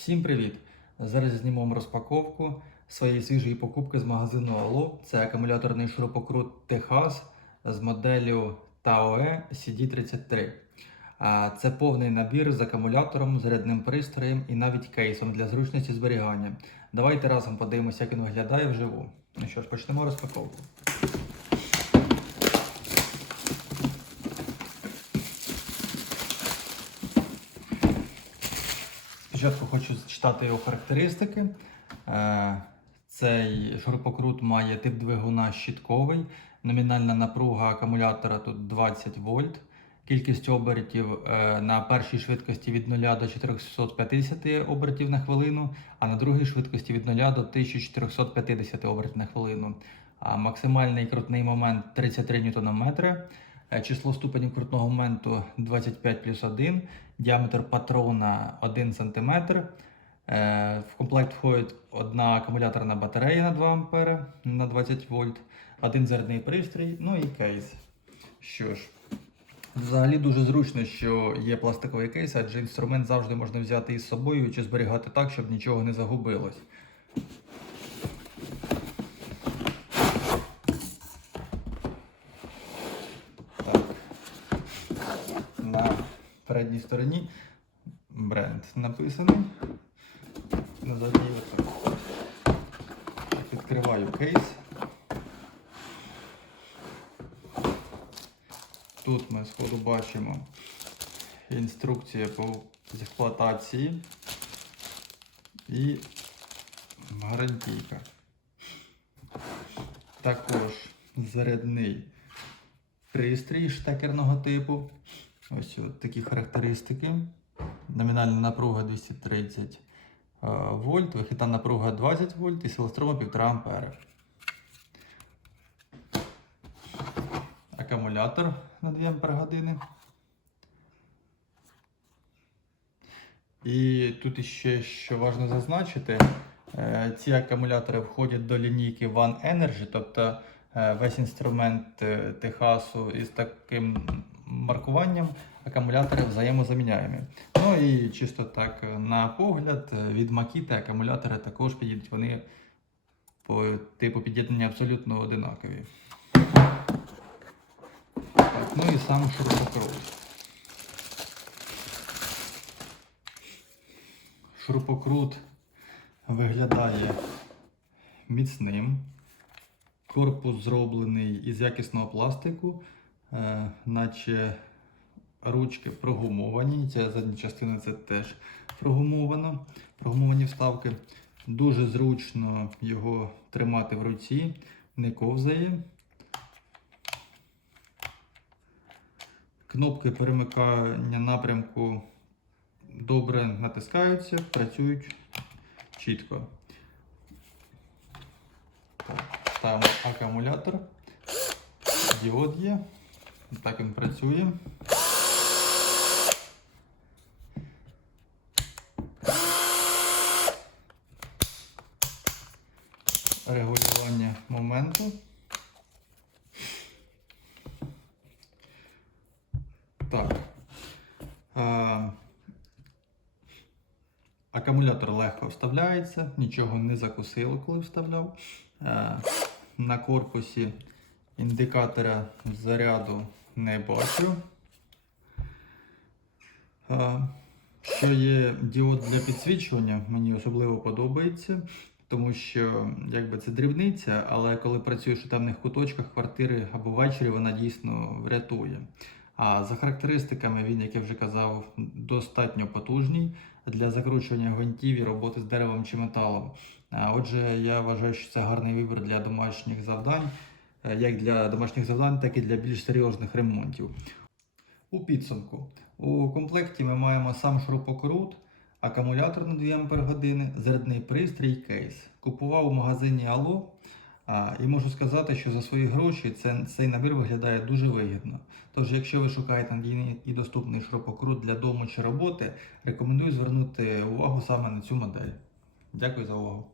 Всім привіт! Зараз знімемо розпаковку своєї свіжої покупки з магазину Allo. Це акумуляторний шурупокрут Техас з моделлю TAOE CD33. А, Це повний набір з акумулятором, зарядним пристроєм і навіть кейсом для зручності зберігання. Давайте разом подивимося, як він виглядає вживу. Ну що ж, почнемо розпаковку. Спочатку хочу зачитати його характеристики. Е, Цей шурупокрут має тип двигуна щітковий, номінальна напруга акумулятора тут 20 вольт. Кількість обертів е, на першій швидкості від 0 до 450 обертів на хвилину, а на другій швидкості від 0 до 1450 обертів на хвилину. А максимальний крутний момент 33 Нм. Е, Число ступенів крутного моменту 25 плюс 1, діаметр патрона 1 см. Е, В комплект входить одна акумуляторна батарея на 2 А на 20 вольт, один зарядний пристрій, ну і кейс. Що ж, взагалі дуже зручно, що є пластиковий кейс, адже інструмент завжди можна взяти із собою чи зберігати так, щоб нічого не загубилось. Так. На передній стороні бренд написаний. На задній отак. Відкриваю кейс. Тут ми сходу бачимо інструкція по експлуатації і гарантійка. Також зарядний пристрій штекерного типу. Ось от такі характеристики. Номінальна напруга 230 е, вольт, вихідна напруга 20 вольт і сила 1,5 ампера. Акумулятор на 2 ампер. І тут ще що важливо зазначити, е, ці акумулятори входять до лінійки One Energy, тобто е, весь інструмент Техасу із таким маркуванням акумулятори взаємозаміняємі. Ну і чисто так е, на погляд, е, від Makita акумулятори також підійдуть, вони по типу під'єднання абсолютно одинакові. Так, ну і сам шурупокрут. Шурупокрут виглядає міцним. Корпус зроблений із якісного пластику, е, наче ручки прогумовані. Ця задня частина це теж прогумовано, прогумовані вставки. Дуже зручно його тримати в руці, не ковзає. Кнопки перемикання напрямку добре натискаються, працюють чітко. Так, Ставимо акумулятор. Діод є. Так він працює. Регулювання моменту. Так. Е, Акумулятор легко вставляється, нічого не закусило, коли вставляв. Е, На корпусі індикатора заряду не бачу. Що є діод для підсвічування, мені особливо подобається, тому що якби це дрібниця, але коли працюєш у темних куточках квартири або ввечері, вона дійсно врятує. А за характеристиками він, як я вже казав, достатньо потужний для закручування гвинтів і роботи з деревом чи металом. Отже, я вважаю, що це гарний вибір для домашніх завдань, як для домашніх завдань, так і для більш серйозних ремонтів. У підсумку, у комплекті ми маємо сам шурупокрут, акумулятор на 2 Ах, зарядний пристрій, кейс. Купував у магазині Allo. А, і можу сказати, що за свої гроші це, цей набір виглядає дуже вигідно. Тож, якщо ви шукаєте надійний і доступний шурупокрут для дому чи роботи, рекомендую звернути увагу саме на цю модель. Дякую за увагу.